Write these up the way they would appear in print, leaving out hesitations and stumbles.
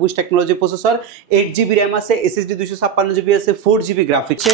Boost technology processor, 8GB RAM আছে, SSD 256GB আছে, 4GB গ্রাফিক্সে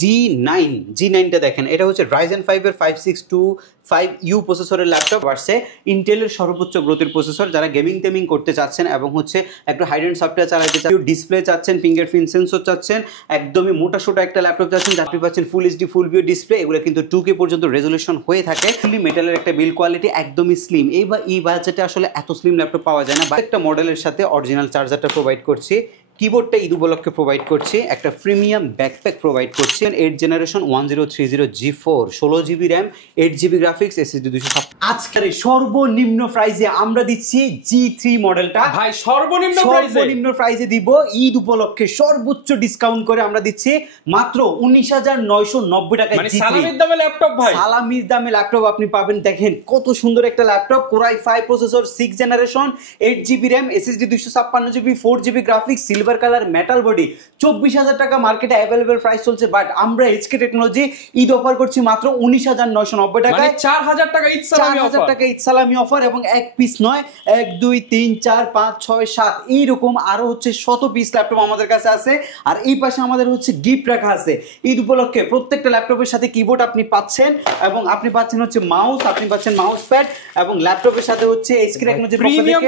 G9টা দেখেন, এটা হচ্ছে Ryzen 5 এর 5625U প্রসেসরের ল্যাপটপ আসছে। ইন্টেলের সর্বোচ্চ গ্রোথের প্রসেসর, যারা গেমিং করতে চাচ্ছেন এবং হচ্ছে একটু হাই এন্ড সফটওয়্যার চালাতে চাচ্ছেন, ডিসপ্লে চাচ্ছেন, ফিঙ্গারপ্রিন্ট সেন্সর চাচ্ছেন, একদমই মোটা একটা ল্যাপটপ চাচ্ছেন, আপনি পাচ্ছেন full HD full view display. এগুলো কিন্তু 2K পর্যন্ত রেজলিউশন হয়ে থাকে। ফুলি মেটালের একটা বিল্ড কোয়ালিটি, একদমই স্লিম। এই বাজেটে আসলে এত স্লিম ল্যাপটপ পাওয়া যায় না। একটা মডেলের সাথে অরিজিনাল চার্জারটা প্রোভাইড করছি, কিবোর্ডটা ঈদ উপলক্ষে প্রোভাইড করছি, একটা প্রিমিয়াম ব্যাকপ্যাক প্রোভাইড করছি, 8 generation 1030 G4, 16GB RAM, 8GB graphics, SSD 256। আজকের সর্বনিম্ন প্রাইসে আমরা দিচ্ছি G3 মডেলটা। ভাই সর্বনিম্ন প্রাইসে দিব ঈদ উপলক্ষে সর্বোচ্চ ডিসকাউন্ট করে আমরা দিচ্ছি মাত্র 19,990 টাকায়। মানে সালামির দামে ল্যাপটপ ভাই, সালামির দামে ল্যাপটপ আপনি পাবেন। দেখেন কত সুন্দর একটা laptop, Core i5 processor, 6 generation, 8GB RAM, SSD 256GB, 4GB graphics, silver colour, metal body. 24,000 টাকা মার্কেটে অ্যাভেলেবল প্রাইস চলছে, বাট আমরা HK টেকনোলজি ঈদ অফার করছি মাত্র 19,990 টাকায়। 4,000 টাকা ঈদ সালামি অফার, এবং এক পিস নয়, 1 2 3 4 5 6 7 এইরকম আরো হচ্ছে 100 পিস ল্যাপটপ আমাদের কাছে আছে। আর এই পাশে আমাদের হচ্ছে গিফট রাখা আছে ঈদ উপলক্ষে। প্রত্যেকটা ল্যাপটপের সাথে কিবোর্ড আপনি পাচ্ছেন, এবং আপনি পাচ্ছেন হচ্ছে মাউস, আপনি পাচ্ছেন মাউস প্যাড, এবং ল্যাপটপের সাথে হচ্ছে HK technology premium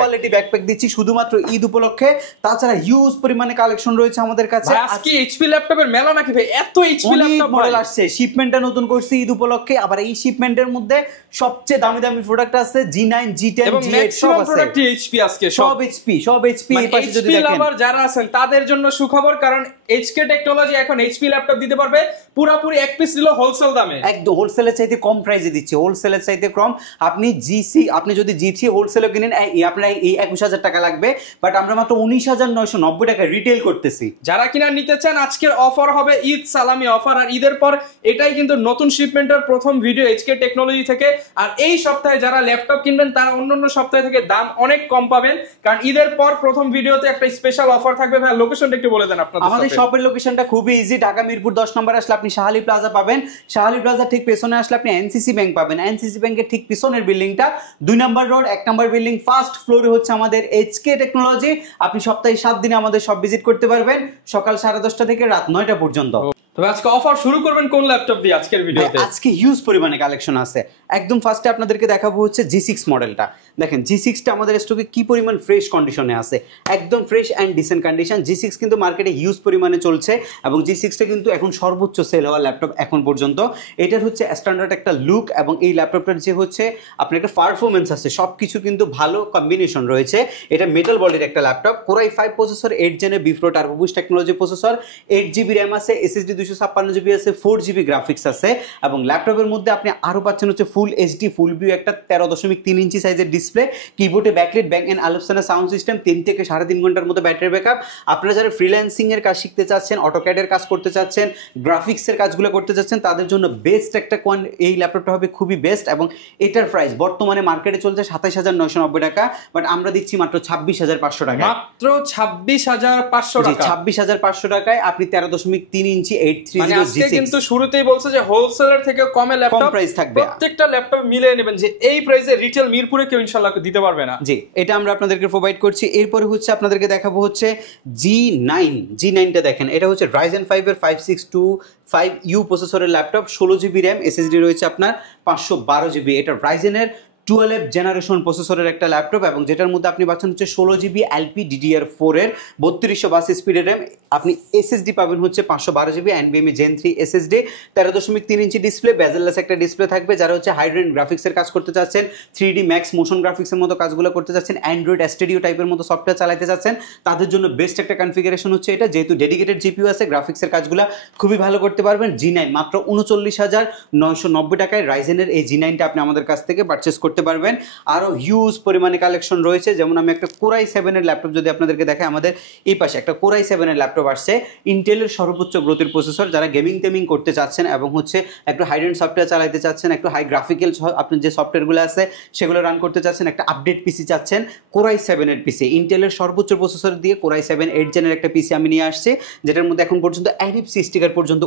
quality backpack দিচ্ছি শুধুমাত্র ঈদ উপলক্ষে। তাছাড়া হিউজ পরিমাণে কালেকশন রয়েছে আমাদের কাছে। আজকে এইচপি ল্যাপটপের মেলা নাকি ভাই? এত এইচপি ল্যাপটপ মডেল আসছে, শিপমেন্টটা নতুন করছি ঈদ উপলক্ষে। আবার এই শিপমেন্টের মধ্যে সবচেয়ে দামি প্রোডাক্ট আছে G9, G10, G8 সব আছে। প্রোডাক্ট এইচপি আজকে সব এইচপি। এই পাশে যদি দেখেন লাভার যারা আছেন তাদের জন্য সুখবর, কারণ HK টেকনোলজি এখন এইচপি ল্যাপটপ দিতে পারবে পুরোপুরি এক পিস দিল হোলসেল দামে। একদম হোলসেলের চাইতে কম প্রাইসে দিচ্ছে, হোলসেলের চাইতে কম। আপনি যদি G3 হোলসেলে কিনেন আপনার এই 21,000 টাকা লাগবে, বাট আমরা মাত্র 19,990 টাকা রিটেল করতেছি। যারা কিনা নিতে চান আজকের অফার হবে ঈদ সালামি অফার। আর ঈদের পর এটাই কিন্তু নতুন শিপমেন্টের প্রথম ভিডিও HK টেকনোলজি থেকে। আর এই সপ্তাহে যারা ল্যাপটপ কিনবেন তারা অন্যান্য সপ্তাহ থেকে দাম অনেক কম পাবেন, কারণ ঈদের পর প্রথম ভিডিওতে একটা স্পেশাল অফার থাকবে। ভাই লোকেশনটা একটু বলে দেন আপনাদের। আমাদের শপের লোকেশনটা খুবই ইজি, ঢাকা মিরপুর 10 নম্বর আসলে আপনি শাহালি প্লাজা পাবেন। শাহালি প্লাজা ঠিক পেছনে আসলে আপনি এনসিসি ব্যাংক পাবেন। এনসিসি ব্যাংকের ঠিক পিছনের বিল্ডিংটা 2 নম্বর রোড 1 নম্বর বিল্ডিং, ফার্স্ট ফ্লোরে হচ্ছে আমাদের HK টেকনোলজি। আপনি সপ্তাহে 7 দিনে আমাদের সব ভিজিট করতে পারবেন, সকাল 10:30 থেকে রাত 9টা পর্যন্ত। তবে আজকে অফার শুরু করবেন কোন ল্যাপটপ দিয়ে আজকের ভিডিওতে? আজকে হিউজ পরিমাণে কালেকশন আছে। একদম ফার্স্টে আপনাদেরকে দেখাবো হচ্ছে G6 মডেলটা। দেখেন G6টা আমাদের স্টকে কি পরিমাণ ফ্রেশ কন্ডিশনে আছে, একদম fresh and decent condition. G6 কিন্তু মার্কেটে হিউজ পরিমাণে চলছে, এবং G6টা কিন্তু এখন সর্বোচ্চ সেল হওয়া ল্যাপটপ এখন পর্যন্ত। এটার হচ্ছে স্ট্যান্ডার্ড একটা লুক, এবং এই ল্যাপটপটার যে হচ্ছে আপনার একটা পারফরমেন্স আছে, সব কিছু কিন্তু ভালো কম্বিনেশন রয়েছে। এটা মেটাল বডির একটা laptop, Core i5 processor, 8 জেনের B4 turbo boost technology processor, 8GB RAM আছে, SSD 256GB আছে, 4GB গ্রাফিক্স আছে, এবং ল্যাপটপের মধ্যে আপনি আরো পাচ্ছেন হচ্ছে ফুল এইচডি ফুল ভিউ একটা 13.3 ইঞ্চি সাইজের ডিসপ্লে, কিবোর্ডে ব্যাকলাইট, ব্যাক এন্ড আলোচনা সাউন্ড সিস্টেম, 3 থেকে 3.5 ঘন্টার মতো ব্যাটারি ব্যাকআপ। আপনারা যারা ফ্রিল্যান্সিং এর কাজ শিখতে চাচ্ছেন, অটোক্যাডের কাজ করতে চাচ্ছেন, গ্রাফিক্সের কাজগুলো করতে চাচ্ছেন, তাদের জন্য বেস্ট একটা এই ল্যাপটপটা হবে খুবই বেস্ট। এবং এটার প্রাইস বর্তমানে মার্কেটে চলছে 27,990 টাকা, বাট আমরা দিচ্ছি মাত্র 26,500 টাকা। মাত্র 26,500 টাকা। 26,500 টাকায় আপনি 13.3 ইঞ্চি 830 G6। কিন্তু শুরুতেই বলছে যে হোলসেলের থেকে কমে ল্যাপটপ প্রাইস থাকবে। প্রত্যেকটা ল্যাপটপ মিলিয়ে নেবেন, যে এই প্রাইসে রিটেল মিরপুরে কেউ ইনশাআল্লাহ দিতে পারবে না। জি, এটা আমরা আপনাদেরকে প্রোভাইড করছি। এরপরে হচ্ছে আপনাদেরকে দেখাবো হচ্ছে G9টা দেখেন, এটা হচ্ছে Ryzen 5 এর 5625U প্রসেসরের ল্যাপটপ, 16GB র্যাম, SSD রয়েছে আপনার 512GB। এটা রাইজেনের 12 জেনারেশন প্রসেসরের একটা ল্যাপটপ, এবং যেটার মধ্যে আপনি পাচ্ছেন হচ্ছে 16GB LPDDR4 এর 3252 স্পিডের র্যাম। আপনি SSD পাবেন হচ্ছে 512GB NVMe Gen 3 SSD, 13.3 inch display, bezel-less একটা ডিসপ্লে থাকবে। যারা হচ্ছে হাইড্রেন গ্রাফিক্সের কাজ করতে চাচ্ছেন, 3D Max মোশন গ্রাফিক্সের মতো কাজগুলো করতে চাচ্ছেন, অ্যান্ড্রয়েড স্টুডিও টাইপের মতো সফটওয়্যার চালাতে চাচ্ছেন, তাদের জন্য বেস্ট একটা কনফিগারেশন হচ্ছে এটা। যেহেতু ডেডিকেটেড জিপিইউ আছে, গ্রাফিক্সের কাজগুলো খুবই ভালো করতে পারবেন। G9 মাত্র 39,990 টাকায় রাইজেনের এই G9টা আপনি আমাদের কাছ থেকে পারচেস করতে পারবেন। আরো হিউজ পরিমাণে কালেকশন রয়েছে, যেমন আমি একটা Core i7 এর ল্যাপটপ যদি আপনাদেরকে দেখাই, আমাদের এই পাশে একটা Core i7 এর ল্যাপটপ আসছে। ইন্টেলের সর্বোচ্চ গ্রোথের প্রসেসর, যারা গেমিং করতে চাচ্ছেন এবং হচ্ছে একটু হাই এন্ড সফটওয়্যার চালাতে চাচ্ছেন, একটু হাই গ্রাফিক্যাল আপনার যে সফটওয়্যারগুলো আছে সেগুলো রান করতে চাচ্ছেন, একটা আপডেট পিসি চাচ্ছেন, Core i7 এর পিসি, ইন্টেলের সর্বোচ্চ প্রসেসর দিয়ে Core i7 8 জেনের একটা পিসি আমি নিয়ে আসছি, যেটার মধ্যে এখন পর্যন্ত NFC স্টিকার পর্যন্ত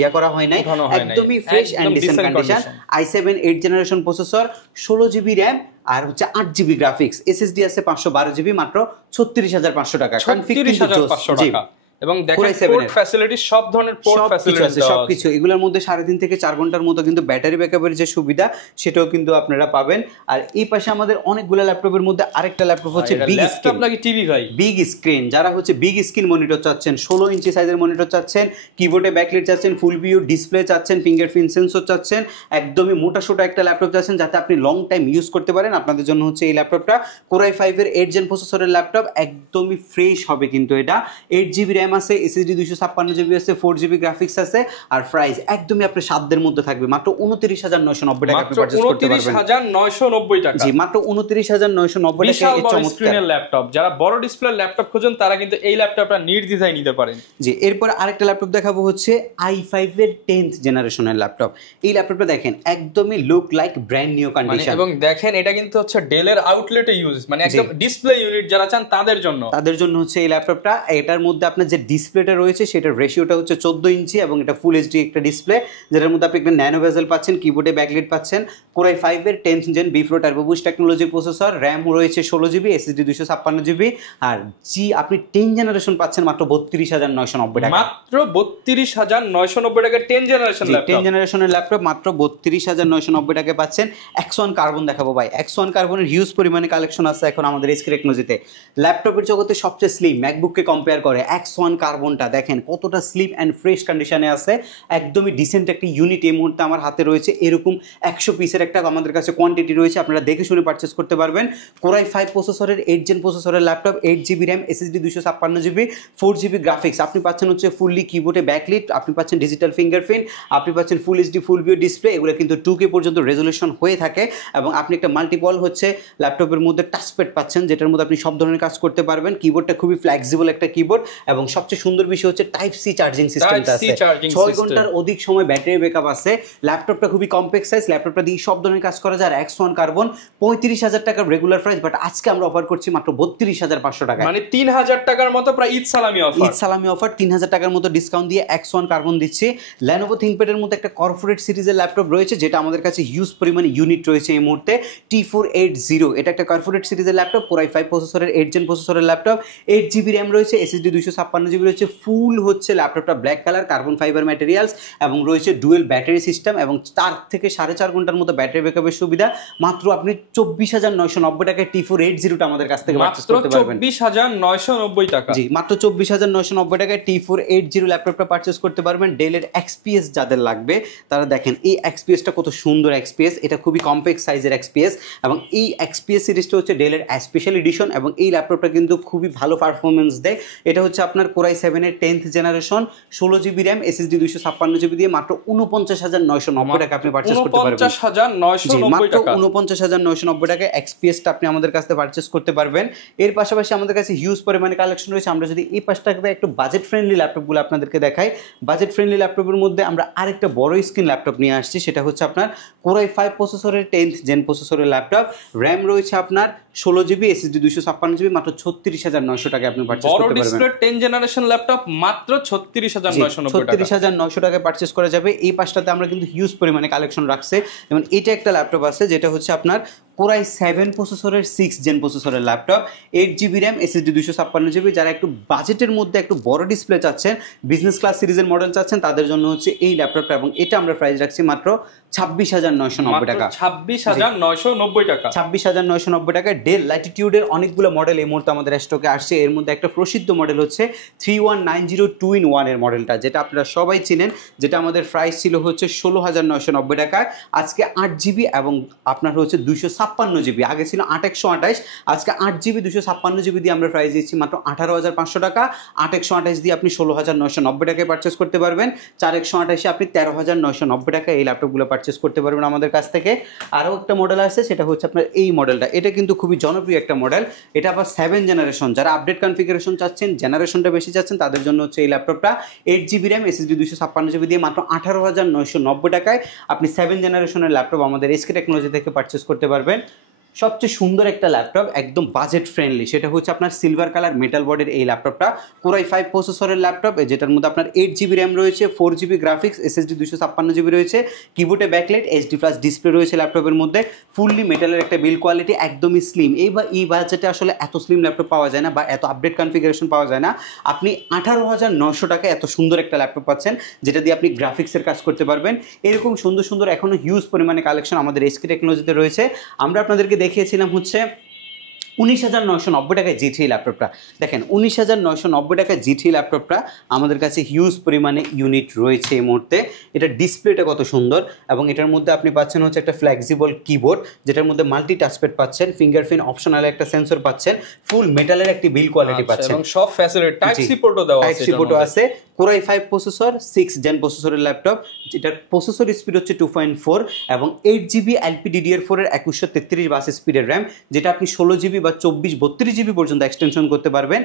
ইয়া করা হয় নাই, একদমই fresh and decent condition. i7 8 generation processor, 16GB RAM, আর হচ্ছে 8 GB গ্রাফিক্স, এসএসডি আছে 512 GB, মাত্র 36,500 টাকা। 36,500 টাকা। এবং দেখেন পোর্ট ফ্যাসিলিটি, সব ধরনের পোর্ট ফ্যাসিলিটি আছে, সবকিছু। এগুলোর মধ্যে 3.5 থেকে 4 ঘন্টার মতো কিন্তু ব্যাটারি ব্যাকআপের যে সুবিধা সেটাও কিন্তু আপনারা পাবেন। আর এই পাশে আমাদের অনেকগুলো ল্যাপটপের মধ্যে আরেকটা ল্যাপটপ হচ্ছে বিগ স্ক্রিন। নাকি টিভি ভাই? বিগ স্ক্রিন, যারা হচ্ছে বিগ স্ক্রিন মনিটর চাচ্ছেন, 16 ইঞ্চি সাইজের মনিটর চাচ্ছেন, কিবোর্ডে ব্যাকলাইট চাচ্ছেন, ফুল ভিউ ডিসপ্লে চাচ্ছেন, ফিঙ্গারপ্রিন্ট সেন্সর চাচ্ছেন, একদমই মোটাসোটা একটা ল্যাপটপ চাচ্ছেন যাতে আপনি লং টাইম ইউজ করতে পারেন, আপনাদের জন্য হচ্ছে এই ল্যাপটপটা। Core i5 এর 8 জেন প্রসেসরের ল্যাপটপ, একদমই ফ্রেশ হবে কিন্তু এটা। 8 GB র্যাম আছে, এসএসডি 256 GB আছে, 4 GB গ্রাফিক্স আছে। আর প্রাইস একদমই আপনার সাধ্যের মধ্যে থাকবে, মাত্র 29,990 টাকা আপনি পারচেজ করতে পারবেন। 29,990 টাকা। জি, মাত্র 29,990 টাকা এই চমৎকার স্ক্রিনের ল্যাপটপ। যারা বড় ডিসপ্লে ল্যাপটপ খোঁজেন তারা কিন্তু এই ল্যাপটপটা নির্দ্বিধায় নিতে পারেন। জি, এরপর আরেকটা ল্যাপটপ দেখাবো হচ্ছে i5 এর 10th জেনারেশনের ল্যাপটপ। এই ল্যাপটপটা দেখেন একদমই look like brand new condition, এবং দেখেন এটা কিন্তু হচ্ছে ডেলের আউটলেটে ইউজ, মানে একদম ডিসপ্লে ইউনিট যারা চান তাদের জন্য হচ্ছে এই ল্যাপটপটা। এটার মধ্যে আপনার যে ডিসপ্লেটা রয়েছে সেটার রেশিওটা হচ্ছে 14 ইঞ্চি এবং এটা ফুল এইচডি একটা ডিসপ্লে, যেটার মধ্যে আপনি একটা ন্যানো বেজেল পাচ্ছেন, কিবোর্ডে ব্যাকলাইট পাচ্ছেন, Core i5 এর 10th gen B4 turbo boost technology processor, RAM রয়েছে 16 GB, এসএসডি 256 GB। আর আপনি 10 জেনারেশন পাচ্ছেন মাত্র 32,990 টাকা। মাত্র 32,990 টাকা 10 জেনারেশন ল্যাপটপ। 10 জেনারেশনের ল্যাপটপ মাত্র 32,990 টাকায় পাচ্ছেন। X1 কার্বন দেখাবো ভাই। X1 কার্বনের হিউজ পরিমাণে কালেকশন আছে এখন আমাদের এসকে টেকনোলজিতে। ল্যাপটপের জগতে সবচেয়ে স্লিম, ম্যাকবুককে কম্পেয়ার করে X1 কার্বনটা দেখেন কতটা স্লিম অ্যান্ড ফ্রেশ কন্ডিশনে আছে, একদমই ডিসেন্ট একটা ইউনিট এই মুহূর্তে আমার হাতে রয়েছে। এরকম 100 পিসের একটা আমাদের কাছে কোয়ান্টিটি রয়েছে, আপনারা দেখে শুনে পারচেস করতে পারবেন। Core i5 প্রসেসরের 8 জেন প্রসেসরের laptop, 8 GB RAM, SSD 256 GB, 4 GB graphics. আপনি পাচ্ছেন হচ্ছে ফুললি কিবোর্ডে ব্যাকলাইট, আপনি পাচ্ছেন ডিজিটাল ফিঙ্গারপ্রিন্ট, আপনি পাচ্ছেন full HD full view display. এগুলো কিন্তু 2K পর্যন্ত রেজলিউশন হয়ে থাকে এবং আপনি একটা মাল্টিপল হচ্ছে ল্যাপটপের মধ্যে টাচপ্যাড পাচ্ছেন, যেটার মধ্যে আপনি সব ধরনের কাজ করতে পারবেন। কিবোর্ডটা খুবই ফ্লেক্সিবল একটা কিবোর্ড এবং সবচেয়ে সুন্দর বিষয় হচ্ছে টাইপ সি চার্জিং সিস্টেমটা আছে, 6 ঘন্টার অধিক সময় ব্যাটারি ব্যাকআপ আছে। ল্যাপটপটা খুবই কম্প্যাক্ট সাইজ, ল্যাপটপটা দিয়ে সব ধরনের কাজ করা যায়। আর X1 কার্বন 35,000 টাকার রেগুলার প্রাইস, বাট আজকে আমরা অফার করছি মাত্র 32,500 টাকা, মানে 3,000 টাকার মতো প্রায় ঈদ সালামি অফার। ঈদ সালামি অফার 3,000 টাকার মতো ডিসকাউন্ট দিয়ে X1 কার্বন দিচ্ছি। Lenovo ThinkPad এর মধ্যে একটা কর্পোরেট সিরিজের ল্যাপটপ রয়েছে যেটা আমাদের কাছে হিউজ পরিমাণে ইউনিট রয়েছে এই মুহূর্তে, T480। এটা একটা কর্পোরেট সিরিজের ল্যাপটপ, Core i5 প্রসেসরের 8 জেন প্রসেসরের ল্যাপটপ, 8 GB র্যাম রয়েছে, এসএসডি 256 GB রয়েছে, ফুল হচ্ছে ল্যাপটপটা black colour, carbon fibre materials এবং রয়েছে ডুয়েল ব্যাটারি সিস্টেম এবং 4 থেকে 4.5 ঘন্টার মতো ব্যাটারি ব্যাকআপের সুবিধা। মাত্র আপনি 24,990 টাকায় T480টা আমাদের কাছ থেকে পারচেজ করতে পারবেন। 24,990 টাকা। জি, মাত্র 24,990 টাকায় T480 ল্যাপটপটা পারচেজ করতে পারবেন। ডেলের XPS যাদের লাগবে তারা দেখেন এই XPSটা কত সুন্দর XPS, এটা খুবই কম্প্যাক্ট সাইজের XPS এবং এই XPS সিরিজটা হচ্ছে ডেলের স্পেশাল এডিশন এবং এই ল্যাপটপটা কিন্তু খুবই ভালো পারফরমেন্স দেয়। এটা হচ্ছে আপনার Core i7 এর 10th generation, 16 GB RAM, SSD 256 GB দিয়ে মাত্র 49,990 টাকা আপনি পারচেজ করতে পারবেন। 49,990 টাকা, 49,990 টাকায় XPSটা আপনি আমাদের কাছ থেকে পারচেজ করতে পারবেন। এর পাশাপাশি আমাদের কাছে হিউজ পরিমাণে কালেকশন রয়েছে। আমরা যদি এই পাশটাতে একটু বাজেট ফ্রেন্ডলি ল্যাপটপগুলো আপনাদেরকে দেখাই, বাজেট ফ্রেন্ডলি ল্যাপটপের মধ্যে আমরা আরেকটা বড় স্ক্রিন ল্যাপটপ নিয়ে আসছি, সেটা হচ্ছে আপনার Core i5 প্রসেসরের 10th জেন প্রসেসরের ল্যাপটপ, র্যাম রয়েছে আপনার 16 GB, এসএসডি 256 GB, মাত্র 36,900 টাকায় আপনি পারচেজ করতে পারবেন। বড় ডিসপ্লে 10 জেনারেশন ল্যাপটপ মাত্র 36,990 টাকা, 36,900 টাকায় পারচেজ করা যাবে। এই পাশটাতে আমরা কিন্তু হিউজ পরিমাণে কালেকশন রাখছে, যেমন এটা একটা ল্যাপটপ আছে যেটা হচ্ছে আপনার Core i7 প্রসেসরের 6 জেন প্রসেসরের laptop, 8 GB RAM, SSD 256 GB। যারা একটু বাজেটের মধ্যে একটু বড় ডিসপ্লে চাচ্ছেন, বিজনেস ক্লাস সিরিজের মডেল চাচ্ছেন, তাদের জন্য হচ্ছে এই ল্যাপটপটা এবং এটা আমরা প্রাইস রাখছি মাত্র 26,990 টাকা। 26,990 টাকা, 26,990 টাকা। ডেল ল্যাটিটিউডের অনেকগুলো মডেল এই মুহূর্তে আমাদের স্টকে আসছে। এর মধ্যে একটা প্রসিদ্ধ মডেল হচ্ছে 3190 2-in-1 এর মডেলটা, যেটা আপনারা সবাই চিনেন, যেটা আমাদের প্রাইস ছিল হচ্ছে 16,990 টাকা। আজকে 8 GB এবং আপনার হচ্ছে 256 GB, আগে ছিল 8/128, আজকে 8 GB 256 GB দিয়ে আমরা প্রাইস দিচ্ছি মাত্র 18,500 টাকা। 8/128 দিয়ে আপনি 16,990 টাকায় পারচেস করতে পারবেন। 4/128 আপনি 13,990 টাকা এই ল্যাপটপগুলো পারচেস করতে পারবেন আমাদের কাছ থেকে। আরও একটা মডেল আছে, সেটা হচ্ছে আপনার এই মডেলটা। এটা কিন্তু খুবই জনপ্রিয় একটা মডেল, এটা আবার 7 জেনারেশন। যারা আপডেট কনফিগারেশন চাচ্ছেন, জেনারেশনটা বেশি চাচ্ছেন, তাদের জন্য হচ্ছে এই ল্যাপটপটা। 8 GB র্যাম, এসএসডি 256 GB দিয়ে মাত্র 18,990 টাকায় আপনি 7 জেনারেশনের ল্যাপটপ আমাদের এসকে টেকনোলজি থেকে পারচেস করতে পারবেন। সবচেয়ে সুন্দর একটা ল্যাপটপ, একদম বাজেট ফ্রেন্ডলি, সেটা হচ্ছে আপনার সিলভার কালার মেটাল বডির এই ল্যাপটপটা। কোরাই 5 প্রসেসরের ল্যাপটপ, যেটার মধ্যে আপনার 8 GB র্যাম রয়েছে, 4 GB গ্রাফিক্স, SSD 256 GB রয়েছে, কিবোর্ডে ব্যাকলাইট, HD+ ডিসপ্লে রয়েছে ল্যাপটপের মধ্যে, ফুললি মেটালের একটা বিল্ড কোয়ালিটি, একদমই স্লিম। এই বাজেটে আসলে এত স্লিম ল্যাপটপ পাওয়া যায় না বা এত আপডেট কনফিগারেশন পাওয়া যায় না। আপনি 18,900 টাকায় এত সুন্দর একটা ল্যাপটপ পাচ্ছেন, যেটা দিয়ে আপনি গ্রাফিক্সের কাজ করতে পারবেন। এরকম সুন্দর সুন্দর এখনও হিউজ পরিমাণে কালেকশন আমাদের SK টেকনোলজিতে রয়েছে। আমরা আপনাদেরকে দেখিয়েছিলাম হচ্ছে 19,990 টাকায় G3 ল্যাপটপটা। দেখেন 19,990 টাকায় G3 ল্যাপটপটা আমাদের কাছে হিউজ পরিমাণে ইউনিট রয়েছে এই মুহূর্তে। এটা ডিসপ্লেটা কত সুন্দর, এবং এটার মধ্যে আপনি পাচ্ছেন হচ্ছে একটা ফ্লেক্সিবল কিবোর্ড, যেটার মধ্যে মাল্টি টাচপ্যাড পাচ্ছেন, ফিঙ্গারপ্রিন্ট অপশনাল একটা সেন্সর পাচ্ছেন, ফুল মেটালের একটি বিল্ড কোয়ালিটি পাচ্ছেন, এবং সব ফ্যাসিলিটি টাইপ সি পোর্টও দেওয়া আছে। টাইপ সি পোর্টও আছে। কোরাই 5 প্রসেসর, 6 জেন প্রসেসরের ল্যাপটপ, যেটার প্রসেসর স্পিড হচ্ছে 2.4 এবং 8 GB LPDDR4 এর 2133 বাস স্পিডের র্যাম, যেটা আপনি 16 GB বা 32 GB পর্যন্ত এক্সটেনশন করতে পারবেন।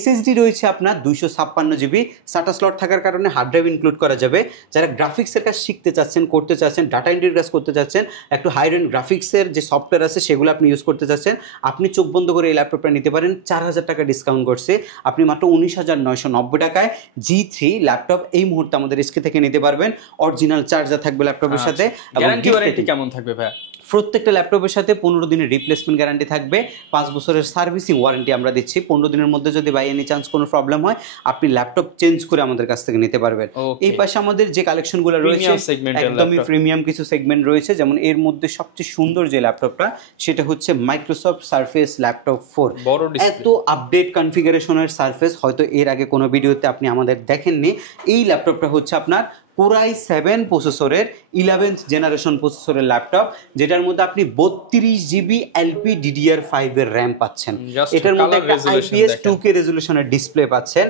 SSD রয়েছে আপনার 256 GB, SATA স্লট থাকার কারণে হার্ড ড্রাইভ ইনক্লুড করা যাবে। যারা গ্রাফিক্সের কাজ শিখতে চাচ্ছেন, করতে চাচ্ছেন, ডাটা এন্ট্রির কাজ করতে চাচ্ছেন, একটু হাই রেন্ড গ্রাফিক্সের যে সফটওয়্যার আছে সেগুলো আপনি ইউজ করতে চাচ্ছেন, আপনি চোখ বন্ধ করে এই ল্যাপটপটা নিতে পারেন। 4,000 টাকা ডিসকাউন্ট করছে, আপনি মাত্র 19,990 টাকায় G3 ল্যাপটপ এই মুহূর্তে আমাদের SK থেকে নিতে পারবেন। অরিজিনাল চার্জার থাকবে ল্যাপটপের সাথে, গ্যারান্টি ওয়ারেন্টি কেমন থাকবে ভাই? প্রত্যেকটা ল্যাপটপের সাথে 15 দিনের রিপ্লেসমেন্ট গ্যারান্টি থাকবে, 5 বছরের সার্ভিসিং ওয়ারেন্টি আমরা দিচ্ছি। 15 দিনের মধ্যে যদি বাই এনি চান্স কোনো প্রবলেম হয়, আপনি ল্যাপটপ চেঞ্জ করে আমাদের কাছ থেকে নিতে পারবেন। এই পাশে আমাদের যে কালেকশনগুলো রয়েছে একদমই প্রিমিয়াম কিছু সেগমেন্ট রয়েছে, যেমন এর মধ্যে সবচেয়ে সুন্দর যে ল্যাপটপটা সেটা হচ্ছে মাইক্রোসফট সারফেস ল্যাপটপ 4। এত আপডেট কনফিগারেশনের সারফেস হয়তো এর আগে কোনো ভিডিওতে আপনি আমাদের দেখেননি। এই ল্যাপটপটা হচ্ছে আপনার কোরাই 7 প্রসেসরের 11th জেনারেশন প্রসেসরের ল্যাপটপ, যেটার মধ্যে আপনি 32 GB LPDDR5 এর র্যাম পাচ্ছেন, এটার মধ্যে একটা IPS 2K রেজলিউশনের ডিসপ্লে পাচ্ছেন,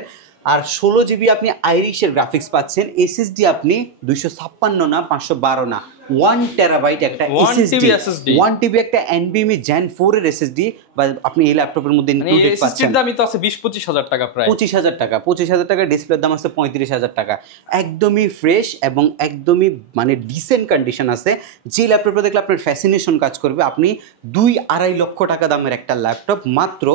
আর 16 GB আপনি আইরিশের গ্রাফিক্স পাচ্ছেন। SSD আপনি 256 না 512 না 1 টেরাবাইট একটা SSD, 1 TB একটা NVMe Gen 4 এর SSD বা আপনি এই ল্যাপটপের মধ্যে ইনক্লুডেড পাচ্ছেন। দামই তো আছে 20-25,000 টাকা, প্রায় 25,000 টাকা। 25,000 টাকা ডিসপ্লের দাম আছে 35,000 টাকা। একদমই ফ্রেশ এবং একদমই মানে ডিসেন্ট কন্ডিশন আছে। যে ল্যাপটপটা দেখলে আপনার ফ্যাসিনেশন কাজ করবে। আপনি 2-2.5 লক্ষ টাকা দামের একটা ল্যাপটপ মাত্র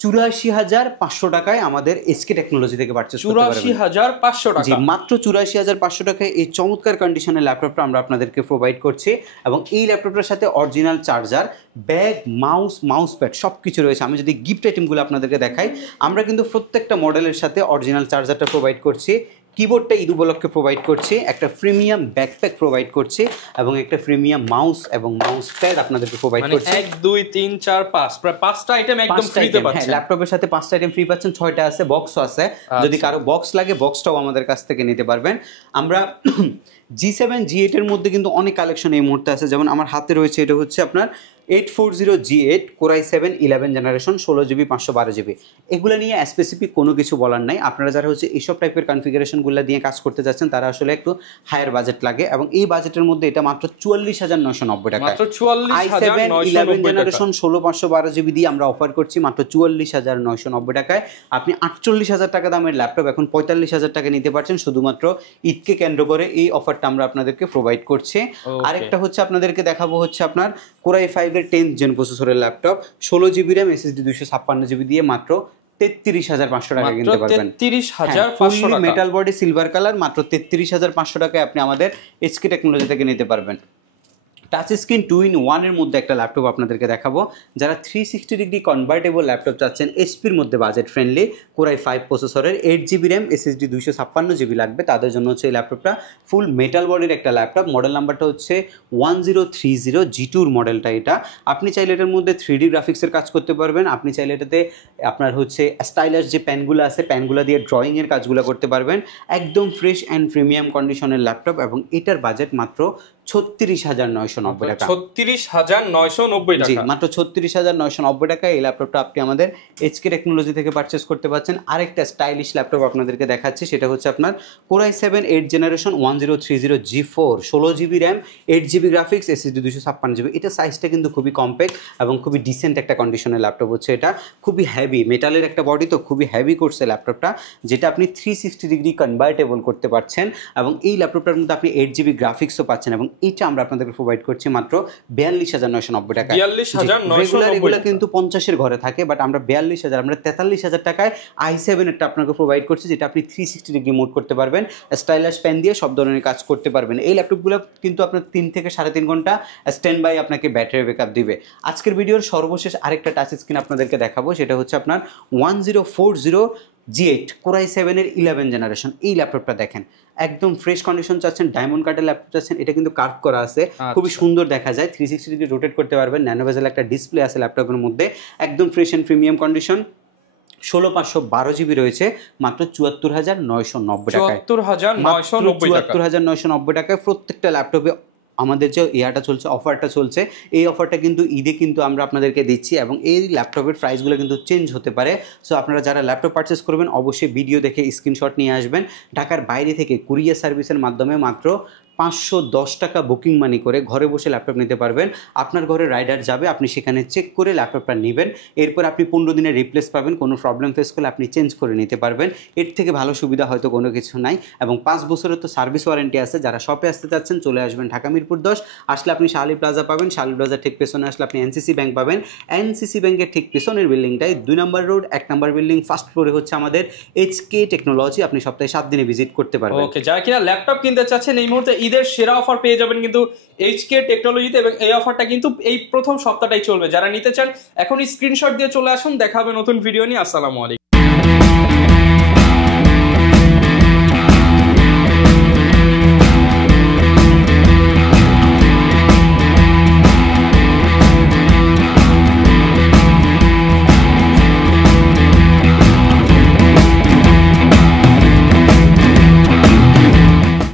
84,500 টাকায় আমাদের SK টেকনোলজি থেকে পারচেজ করতে পারবেন। 84,500 টাকা, জি মাত্র 84,500 টাকায় এই চমৎকার কন্ডিশনের ল্যাপটপটা আমরা আপনাদেরকে প্রোভাইড করছি। এবং এই ল্যাপটপটার সাথে original charger, bag, mouse pad সব কিছু রয়েছে। আমি যদি গিফট আইটেমগুলো আপনাদেরকে দেখাই, আমরা কিন্তু প্রত্যেকটা মডেলের সাথে অরিজিনাল চার্জারটা প্রোভাইড করছি, কিবোর্ডটা ঈদ উপলক্ষে প্রোভাইড করছি, একটা প্রিমিয়াম ব্যাকপ্যাক প্রোভাইড করছি এবং একটা প্রিমিয়াম মাউস এবং মাউস প্যাড আপনাদেরকে প্রোভাইড করছি। 1 2 3 4 5 প্রায় 5টা আইটেম একদম ফ্রিতে পাচ্ছেন। ল্যাপটপের সাথে 5টা আইটেম ফ্রি পাচ্ছেন, 6টা আছে, বক্সও আছে। যদি কারো বক্স লাগে বক্সটাও আমাদের কাছ থেকে নিতে পারবেন। আমরা G7 G8 এর মধ্যে কিন্তু অনেক কালেকশন এই মুহূর্তে আছে, যেমন আমার হাতে রয়েছে এটা হচ্ছে আপনার 840 G8 core i 7 11 generation 16 GB 512 GB। এগুলো নিয়ে স্পেসিফিক কোনো কিছু বলার নাই। আপনারা যারা হচ্ছে এইসব টাইপের কনফিগারেশনগুলো দিয়ে কাজ করতে যাচ্ছেন তারা আসলে একটু হায়ার বাজেট লাগে, এবং এই বাজেটের মধ্যে এটা মাত্র 44,990 টাকা। মাত্র 44,990 11 জেনারেশন 16 512 GB দিয়ে আমরা অফার করছি মাত্র 44,990 টাকায়। আপনি 48,000 টাকা দামের ল্যাপটপ এখন 45,000 টাকা নিতে পারছেন, শুধুমাত্র ঈদকে কেন্দ্র করে এই অফারটা আমরা আপনাদেরকে প্রোভাইড করছি। আরেকটা হচ্ছে আপনাদেরকে দেখাবো হচ্ছে আপনার কোরাই 5 এর 10th জেন প্রসেসরের laptop, 16 GB RAM, SSD 256 GB দিয়ে মাত্র 33,500 টাকা কিনতে পারবেন। 33,500 টাকা, মেটাল বডি সিলভার কালার, মাত্র 33,500 টাকায় আপনি আমাদের SK টেকনোলজি থেকে নিতে পারবেন। টাচ স্ক্রিন 2-in-1 এর মধ্যে একটা ল্যাপটপ আপনাদেরকে দেখাবো। যারা 360 ডিগ্রি কনভার্টেবল ল্যাপটপ চাচ্ছেন, এসপির মধ্যে বাজেট ফ্রেন্ডলি, কোরাই 5 প্রসেসরের 8 GB র্যাম, SSD 256 GB লাগবে, তাদের জন্য হচ্ছে এই ল্যাপটপটা ফুল মেটাল বডির একটা ল্যাপটপ। মডেল নাম্বারটা হচ্ছে 1030 G2 মডেলটা। এটা আপনি চাইলে এটার মধ্যে 3D গ্রাফিক্সের কাজ করতে পারবেন। আপনি চাইলে এটাতে আপনার হচ্ছে স্টাইলাস যে প্যানগুলো আছে, প্যানগুলো দিয়ে ড্রয়িংয়ের কাজগুলো করতে পারবেন। একদম ফ্রেশ অ্যান্ড প্রিমিয়াম কন্ডিশনের ল্যাপটপ, এবং এটার বাজেট মাত্র 36,990 টাকা। 36,990 টাকা, জি মাত্র 36,990 টাকা এই ল্যাপটপটা আপনি আমাদের SK টেকনোলজি থেকে পারচেস করতে পারছেন। আরেকটা স্টাইলিশ ল্যাপটপ আপনাদেরকে দেখাচ্ছি, সেটা হচ্ছে আপনার core i 7 8 generation 1030 G4 16 GB RAM, 8 GB graphics, SSD 256 GB। এটা সাইজটা কিন্তু খুবই কম্প্যাক্ট এবং খুবই ডিসেন্ট একটা কন্ডিশনের ল্যাপটপ হচ্ছে। এটা খুবই হেভি, মেটালের একটা বডি তো খুবই হেভি করছে ল্যাপটপটা, যেটা আপনি 360 ডিগ্রি কনভার্টেবল করতে পারছেন। এবং এই ল্যাপটপটার মধ্যে আপনি 8 GB গ্রাফিক্সও পাচ্ছেন, এবং এটা আমরা আপনাদেরকে প্রোভাইড করছি মাত্র 42,990 টাকায়। 42,990 রেগুলার এগুলো কিন্তু 50-এর ঘরে থাকে, বাট আমরা 42,000 আমরা 43,000 টাকায় i7 এরটা আপনাকে প্রোভাইড করছি, যেটা আপনি 360 ডিগ্রি মোড করতে পারবেন, স্টাইলাস পেন দিয়ে সব ধরনের কাজ করতে পারবেন। এই ল্যাপটপগুলো কিন্তু আপনার 3 থেকে 3.5 ঘন্টা স্ট্যান্ড বাই আপনাকে ব্যাটারি ব্যাকআপ দিবে। আজকের ভিডিওর সর্বশেষ আরেকটা টাচ স্ক্রিন আপনাদেরকে দেখাবো, সেটা হচ্ছে আপনার 1040 G8 Core i7 এর 11 জেনারেশন। এই ল্যাপটপটা দেখেন, একদম ফ্রেশ কন্ডিশন চাচ্ছেন, ডায়মন্ড কাটের ল্যাপটপ চাচ্ছেন, এটা কিন্তু কার্ভ করা আছে, খুবই সুন্দর দেখা যায়, 360 ডিগ্রি রোটেট করতে পারবেন, ন্যানো বেজেল একটা ডিসপ্লে আছে ল্যাপটপের মধ্যে, একদম fresh and premium condition. 16/512 GB রয়েছে মাত্র 74,990 টাকায়। 74,990 টাকায় প্রত্যেকটা ল্যাপটপে আমাদের যে চলছে, অফারটা চলছে, এই অফারটা কিন্তু ঈদে কিন্তু আমরা আপনাদেরকে দিচ্ছি, এবং এই ল্যাপটপের প্রাইসগুলো কিন্তু চেঞ্জ হতে পারে। সো আপনারা যারা ল্যাপটপ পারচেস করবেন অবশ্যই ভিডিও দেখে স্ক্রিনশট নিয়ে আসবেন। ঢাকার বাইরে থেকে কুরিয়ার সার্ভিসের মাধ্যমে মাত্র 510 টাকা বুকিং মানি করে ঘরে বসে ল্যাপটপ নিতে পারবেন। আপনার ঘরে রাইডার যাবে, আপনি সেখানে চেক করে ল্যাপটপটা নেবেন, এরপর আপনি 15 দিনের রিপ্লেস পাবেন, কোনো প্রবলেম ফেস করলে আপনি চেঞ্জ করে নিতে পারবেন। এর থেকে ভালো সুবিধা হয়তো কোনো কিছু নাই, এবং 5 বছরের তো সার্ভিস ওয়ারেন্টি আছে। যারা শপে আসতে চাচ্ছেন চলে আসবেন ঢাকা মিরপুর 10, আসলে আপনি শাহালি প্লাজা পাবেন, শাহালি প্লাজার ঠিক পেছনে আসলে আপনি এনসিসি ব্যাংক পাবেন, এনসিসি ব্যাংকের ঠিক পেছনের বিল্ডিংটাই 2 নম্বর রোড 1 নম্বর বিল্ডিং, ফার্স্ট ফ্লোরে হচ্ছে আমাদের HK টেকনোলজি। আপনি সপ্তাহে 7 দিনে ভিজিট করতে পারবেন। ওকে, যারা কিনা ল্যাপটপ কিনতে চাচ্ছেন এই মুহূর্তে ঈদের সেরা অফার পেয়ে যাবেন কিন্তু HK টেকনোলজিতে, এবং এই অফারটা কিন্তু এই প্রথম সপ্তাহটাই চলবে। যারা নিতে চান এখনই স্ক্রিনশট দিয়ে চলে আসুন। দেখা হবে নতুন ভিডিও নিয়ে। আসসালামু আলাইকুম।